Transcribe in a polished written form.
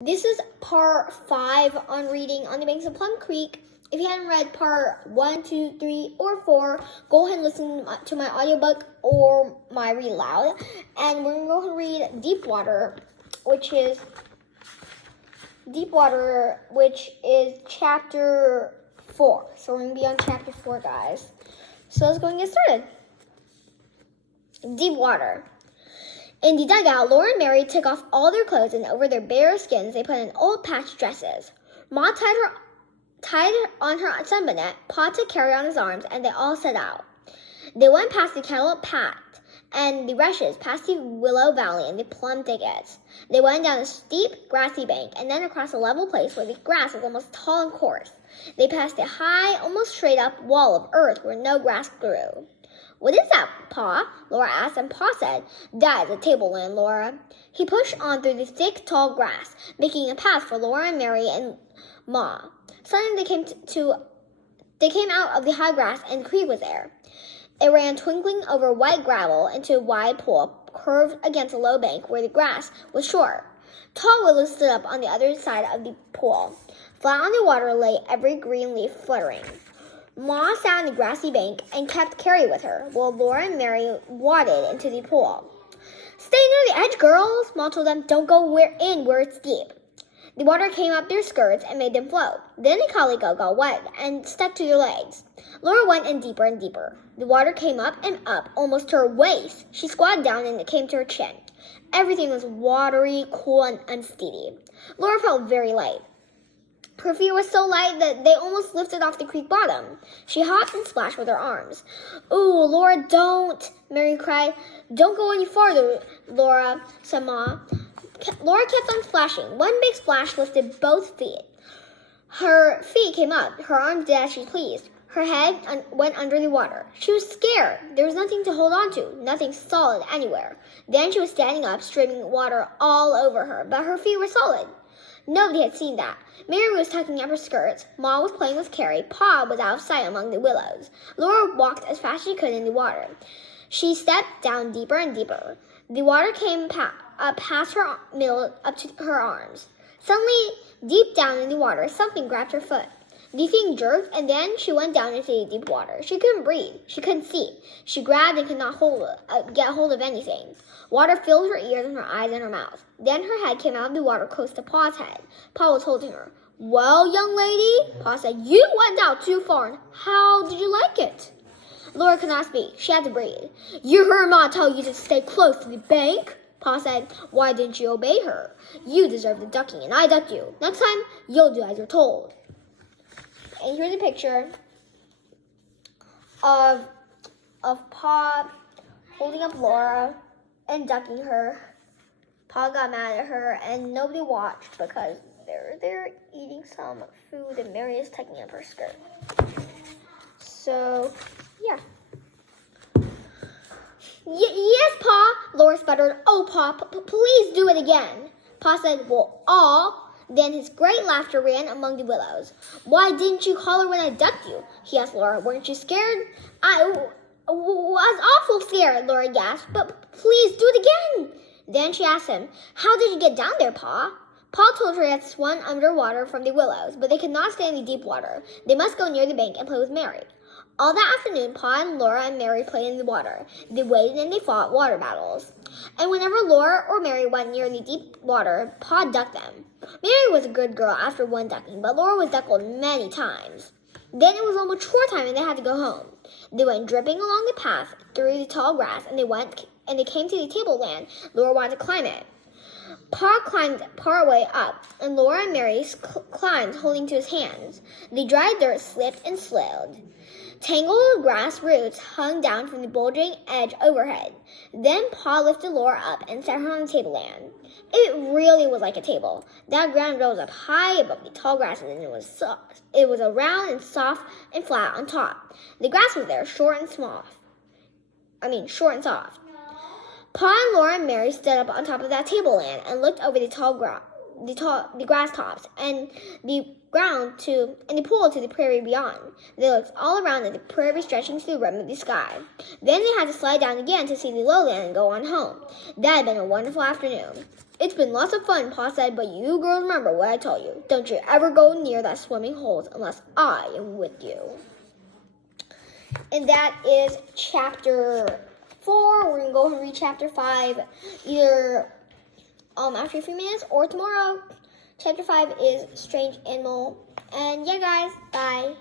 This is part 5 on reading on the Banks of Plum Creek. If you hadn't read part 1, 2, 3, or 4, go ahead and listen to my audiobook or my read aloud. And we're going to go ahead and read Deepwater, which is chapter 4. So we're going to be on chapter 4, guys. So let's go and get started. Deepwater. In the dugout, Laura and Mary took off all their clothes, and over their bare skins they put on old patched dresses. Ma tied on her sunbonnet, Pa took Carrie on his arms, and they all set out. They went past the cattle pat and the rushes, past the willow valley and the plum thickets. They went down a steep, grassy bank, and then across a level place where the grass was almost tall and coarse. They passed a high, almost straight-up wall of earth where no grass grew. "What is that, Pa?" Laura asked, and Pa said, "That is a tableland, Laura." He pushed on through the thick, tall grass, making a path for Laura and Mary and Ma. Suddenly they came out of the high grass, and the creek was there. It ran twinkling over white gravel into a wide pool curved against a low bank where the grass was short. Tall willows stood up on the other side of the pool. Flat on the water lay every green leaf fluttering. Ma sat on the grassy bank and kept Carrie with her, while Laura and Mary waded into the pool. "Stay near the edge, girls," Ma told them. "Don't go in where it's deep." The water came up their skirts and made them float. Then the calico got wet and stuck to their legs. Laura went in deeper and deeper. The water came up and up, almost to her waist. She squatted down and it came to her chin. Everything was watery, cool, and unsteady. Laura felt very light. Her feet were so light that they almost lifted off the creek bottom. She hopped and splashed with her arms. "Ooh, Laura, don't," Mary cried. "Don't go any farther, Laura," said Ma. Laura kept on splashing. One big splash lifted both feet. Her feet came up. Her arms did as she pleased. Her head went under the water. She was scared. There was nothing to hold on to, nothing solid anywhere. Then she was standing up, streaming water all over her, but her feet were solid. Nobody had seen that. Mary was tucking up her skirts. Ma was playing with Carrie. Pa was out of sight among the willows. Laura walked as fast as she could in the water. She stepped down deeper and deeper. The water came past her middle up to her arms. Suddenly, deep down in the water, something grabbed her foot. The thing jerked, and then she went down into the deep water. She couldn't breathe. She couldn't see. She grabbed and could not get hold of anything. Water filled her ears and her eyes and her mouth. Then her head came out of the water close to Pa's head. Pa was holding her. "Well, young lady," Pa said, "you went out too far. How did you like it?" Laura could not speak. She had to breathe. "You heard Ma tell you to stay close to the bank," Pa said. "Why didn't you obey her? You deserve the ducking, and I ducked you. Next time, you'll do as you're told." And here's a picture of Pa holding up Laura and ducking her. Pa got mad at her, and nobody watched because they're eating some food, and Mary is tucking up her skirt. So, yeah. Yes, Pa, Laura sputtered. "Oh, Pa, please do it again." Pa said, "Well, all." Then his great laughter ran among the willows. "Why didn't you holler when I ducked you?" he asked Laura. "Weren't you scared?" "I was awful scared," Laura gasped. "But please do it again." Then she asked him, "How did you get down there, Pa?" Pa told her he had swum underwater from the willows, but they could not stay in the deep water. They must go near the bank and play with Mary. All that afternoon, Pa and Laura and Mary played in the water. They waded and they fought water battles. And whenever Laura or Mary went near the deep water, Pa ducked them. Mary was a good girl after one ducking, but Laura was ducked many times. Then it was almost chore time and they had to go home. They went dripping along the path through the tall grass, and they came to the tableland. Laura wanted to climb it. Pa climbed part way up, and Laura and Mary climbed, holding to his hands. The dry dirt slipped and slid. Tangled grass roots hung down from the bulging edge overhead. Then Pa lifted Laura up and set her on the tableland. It really was like a table. That ground rose up high above the tall grasses, and it was soft. It was round and soft and flat on top. The grass was there, short and soft. Pa and Laura and Mary stood up on top of that tableland and looked over the grass tops and the ground and the pool to the prairie beyond. They looked all around at the prairie stretching to the rim of the sky. Then they had to slide down again to see the lowland and go on home. That had been a wonderful afternoon. It's been lots of fun, Pa said, but you girls remember what I told you. Don't you ever go near that swimming hole unless I am with you. And that is chapter 4. We're going to go and read chapter 5 either after a few minutes or tomorrow. Chapter 5 is Strange Animal. And yeah, guys, bye.